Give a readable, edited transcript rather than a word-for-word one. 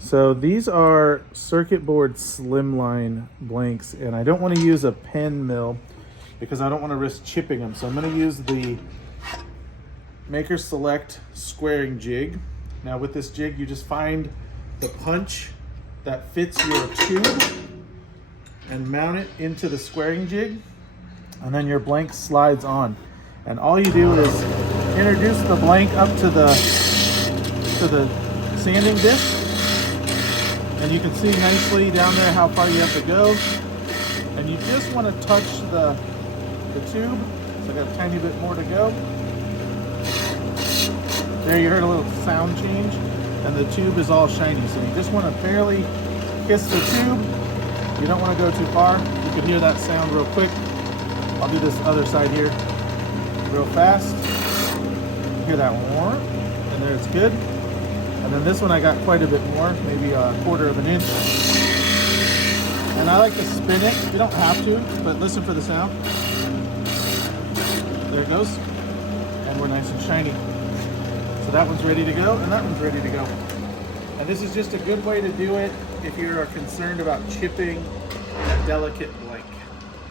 So these are circuit board slimline blanks, and I don't want to use a pen mill because I don't want to risk chipping them. So I'm going to use the Maker Select squaring jig. Now with this jig, you just find the punch that fits your tube and mount it into the squaring jig, and then your blank slides on. And all you do is introduce the blank up to the sanding disc, and you can see nicely down there how far you have to go. And you just want to touch the tube. So I got a tiny bit more to go. There, you heard a little sound change, and the tube is all shiny. So you just want to barely kiss the tube. You don't want to go too far. You can hear that sound real quick. I'll do this other side here real fast. You hear that warm, and there it's good. And then this one I got quite a bit more, maybe a 1/4 of an inch. And I like to spin it. You don't have to, but listen for the sound. There it goes. And we're nice and shiny. So that one's ready to go, and that one's ready to go. And this is just a good way to do it if you're concerned about chipping a delicate blank.